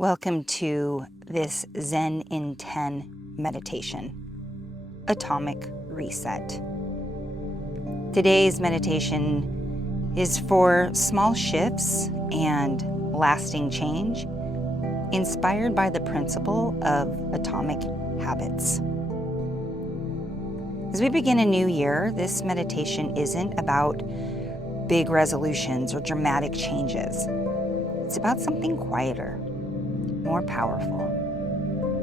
Welcome to this Zen in 10 meditation, Atomic Reset. Today's meditation is for small shifts and lasting change, inspired by the principle of atomic habits. As we begin a new year, this meditation isn't about big resolutions or dramatic changes. It's about something quieter, more powerful,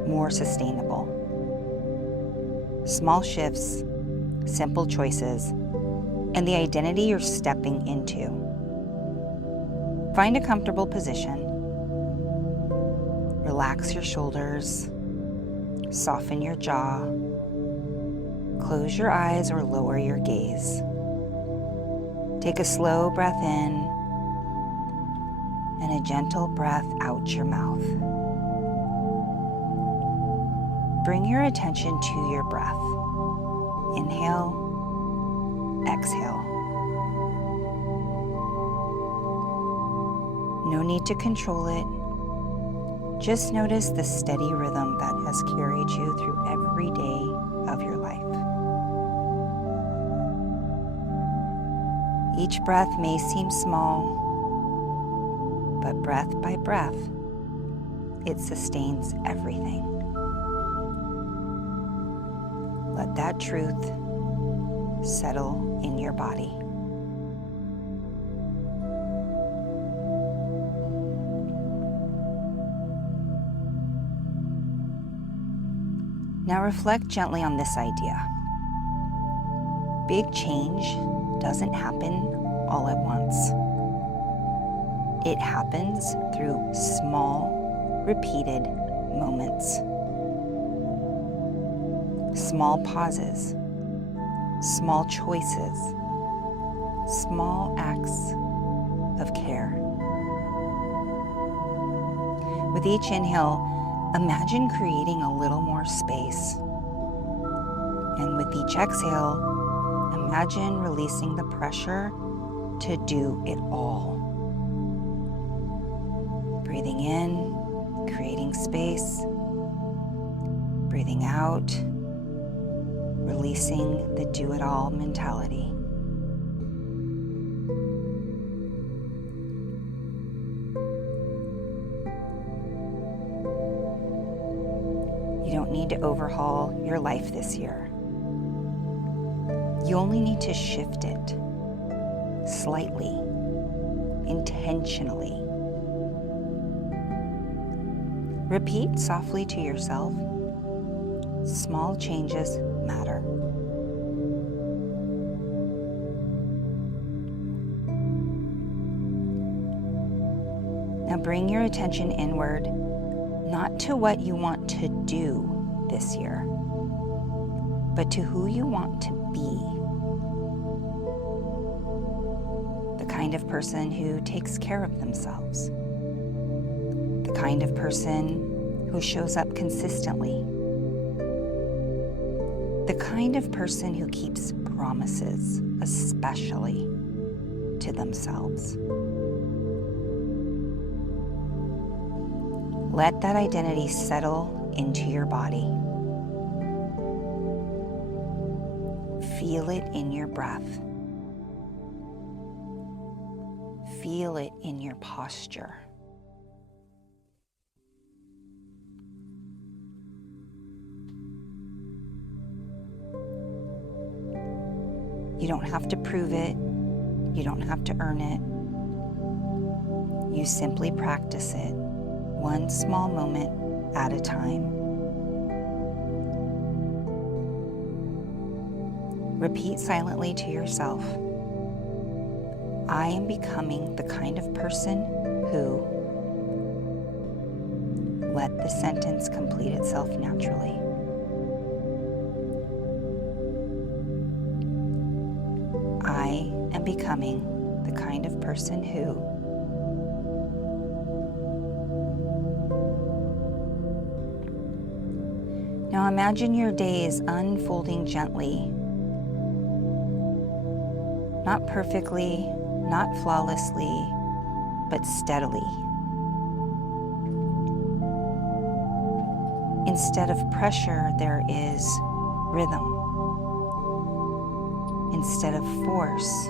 more sustainable. Small shifts, simple choices, and the identity you're stepping into. Find a comfortable position. Relax your shoulders. Soften your jaw. Close your eyes or lower your gaze. Take a slow breath in and a gentle breath out your mouth. Bring your attention to your breath. Inhale, exhale. No need to control it. Just notice the steady rhythm that has carried you through every day of your life. Each breath may seem small, but breath by breath, it sustains everything. Let that truth settle in your body. Now reflect gently on this idea. Big change doesn't happen all at once. It happens through small, repeated moments. Small pauses, small choices, small acts of care. With each inhale, imagine creating a little more space. And with each exhale, imagine releasing the pressure to do it all. Breathing in, creating space. Breathing out, releasing the do-it-all mentality. You don't need to overhaul your life this year. You only need to shift it slightly, intentionally. Repeat softly to yourself, small changes matter. Now bring your attention inward, not to what you want to do this year, but to who you want to be. The kind of person who takes care of themselves. The kind of person who shows up consistently. The kind of person who keeps promises, especially to themselves. Let that identity settle into your body. Feel it in your breath. Feel it in your posture. You don't have to prove it. You don't have to earn it. You simply practice it, one small moment at a time. Repeat silently to yourself, I am becoming the kind of person who. Let the sentence complete itself naturally. I am becoming the kind of person who. Now imagine your days unfolding gently. Not perfectly, not flawlessly, but steadily. Instead of pressure, there is rhythm. Instead of force,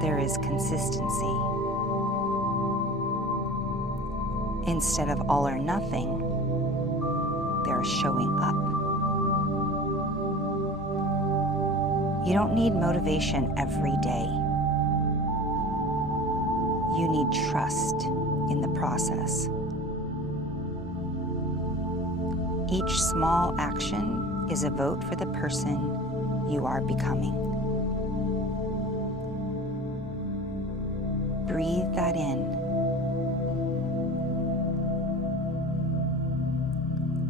there is consistency. Instead of all or nothing, there is showing up. You don't need motivation every day. You need trust in the process. Each small action is a vote for the person you are becoming. Breathe that in.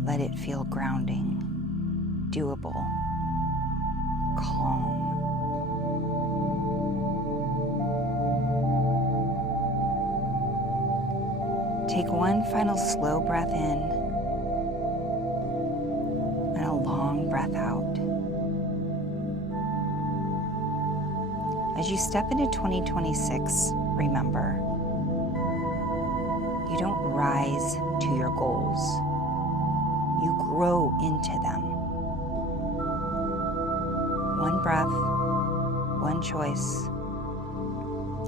Let it feel grounding, doable, calm. Take one final slow breath in and a long breath out. As you step into 2026, remember, you don't rise to your goals. You grow into them. One breath, one choice,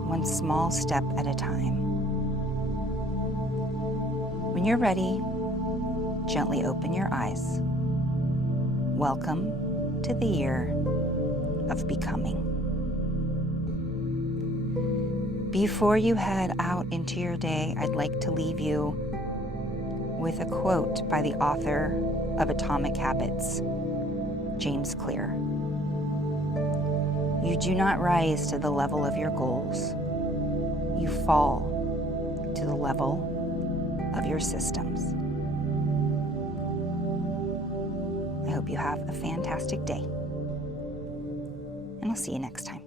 one small step at a time. When you're ready, gently open your eyes. Welcome to the year of becoming. Before you head out into your day, I'd like to leave you with a quote by the author of Atomic Habits, James Clear. You do not rise to the level of your goals. You fall to the level of your systems. I hope you have a fantastic day, and I'll see you next time.